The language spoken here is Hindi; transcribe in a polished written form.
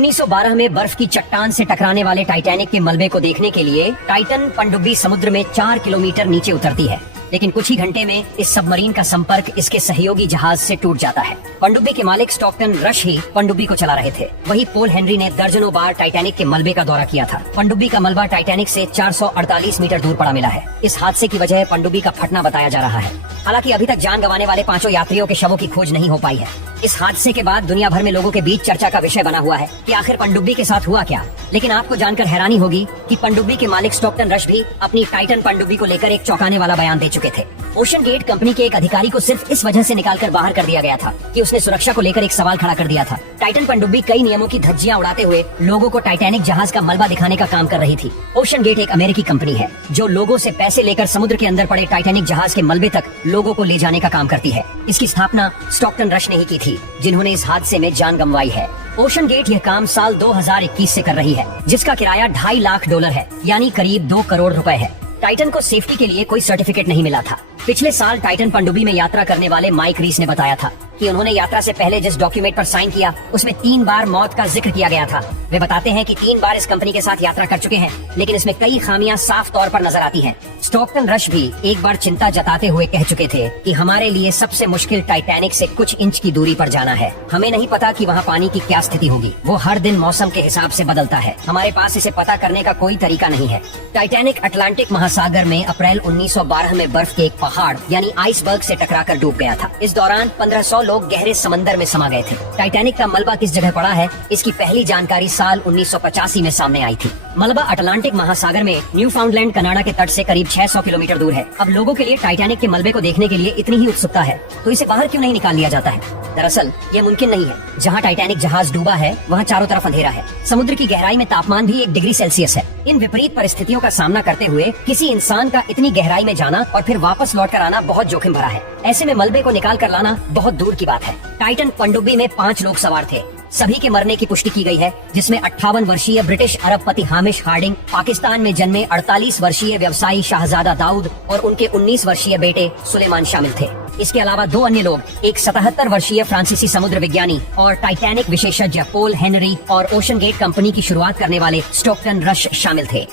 1912 में बर्फ की चट्टान से टकराने वाले टाइटैनिक के मलबे को देखने के लिए टाइटन पनडुब्बी समुद्र में 4 किलोमीटर नीचे उतरती है, लेकिन कुछ ही घंटे में इस सबमरीन का संपर्क इसके सहयोगी जहाज से टूट जाता है। पनडुब्बी के मालिक स्टॉकटन रश ही पनडुब्बी को चला रहे थे। वही पोल हेनरी ने दर्जनों बार टाइटैनिक के मलबे का दौरा किया था। पनडुब्बी का मलबा टाइटैनिक से 448 मीटर दूर पड़ा मिला है। इस हादसे की वजह पनडुब्बी का फटना बताया जा रहा है। हालांकि अभी तक जान गंवाने वाले 5 यात्रियों के शवों की खोज नहीं हो पाई है। इस हादसे के बाद दुनिया भर में लोगों के बीच चर्चा का विषय बना हुआ है कि आखिर पनडुब्बी के साथ हुआ क्या। लेकिन आपको जानकर हैरानी होगी कि पनडुब्बी के मालिक स्टॉकटन रश भी अपनी टाइटन पनडुब्बी को लेकर एक चौंकाने वाला बयान दे चुके थे। ओशन गेट कंपनी के एक अधिकारी को सिर्फ इस वजह से निकालकर बाहर कर दिया गया था कि उसने सुरक्षा को लेकर एक सवाल खड़ा कर दिया था। टाइटन पनडुब्बी कई नियमों की धज्जियां उड़ाते हुए लोगों को टाइटैनिक जहाज का मलबा दिखाने का काम कर रही थी। ओशन गेट एक अमेरिकी कंपनी है जो लोगों से पैसे लेकर समुद्र के अंदर पड़े टाइटैनिक जहाज के मलबे तक लोगों को ले जाने का काम करती है। इसकी स्थापना स्टॉकटन रश ने ही की थी, जिन्होंने इस हादसे में जान गंवाई है। ओशन गेट यह काम साल 2021 से कर रही है, जिसका किराया $2.5 लाख है, यानी करीब 2 करोड़ रुपए है। टाइटन को सेफ्टी के लिए कोई सर्टिफिकेट नहीं मिला था। पिछले साल टाइटन पनडुब्बी में यात्रा करने वाले माइक रीस ने बताया था कि उन्होंने यात्रा से पहले जिस डॉक्यूमेंट पर साइन किया उसमें 3 बार मौत का जिक्र किया गया था। वे बताते हैं कि 3 बार इस कंपनी के साथ यात्रा कर चुके हैं, लेकिन इसमें कई खामियां साफ तौर पर नजर आती हैं। स्टॉकटन रश भी एक बार चिंता जताते हुए कह चुके थे कि हमारे लिए सबसे मुश्किल टाइटैनिक से कुछ इंच की दूरी पर जाना है। हमें नहीं पता कि वहाँ पानी की क्या स्थिति होगी, वो हर दिन मौसम के हिसाब से बदलता है। हमारे पास इसे पता करने का कोई तरीका नहीं है। टाइटैनिक अटलांटिक महासागर में अप्रैल 1912 में बर्फ के एक पहाड़ यानी आइसबर्ग से टकराकर डूब गया था। इस दौरान 1500 लोग गहरे समंदर में समा गए थे। टाइटैनिक का मलबा किस जगह पड़ा है, इसकी पहली जानकारी साल 1985 में सामने आई थी। मलबा अटलांटिक महासागर में न्यूफाउंडलैंड कनाडा के तट से करीब 600 किलोमीटर दूर है। अब लोगों के लिए टाइटैनिक के मलबे को देखने के लिए इतनी ही उत्सुकता है, तो इसे बाहर क्यों नहीं निकाल लिया जाता है? दरअसल ये मुमकिन नहीं है। जहाँ टाइटैनिक जहाज डूबा है वहाँ चारों तरफ अंधेरा है। समुद्र की गहराई में तापमान भी 1 डिग्री सेल्सियस है। इन विपरीत परिस्थितियों का सामना करते हुए किसी इंसान का इतनी गहराई में जाना और फिर वापस लौट कर आना बहुत जोखिम भरा है। ऐसे में मलबे को निकाल कर लाना बहुत दूर की बात है। टाइटन पनडुब्बी में 5 लोग सवार थे। सभी के मरने की पुष्टि की गई है, जिसमें 58 वर्षीय ब्रिटिश अरबपति हामिश हार्डिंग, पाकिस्तान में जन्मे 48 वर्षीय व्यवसायी शाहजादा दाऊद और उनके 19 वर्षीय बेटे सुलेमान शामिल थे। इसके अलावा 2 अन्य लोग, एक 77 वर्षीय फ्रांसीसी समुद्र विज्ञानी और टाइटैनिक विशेषज्ञ पोल हेनरी और ओशन गेट कंपनी की शुरुआत करने वाले स्टॉकटन रश शामिल थे।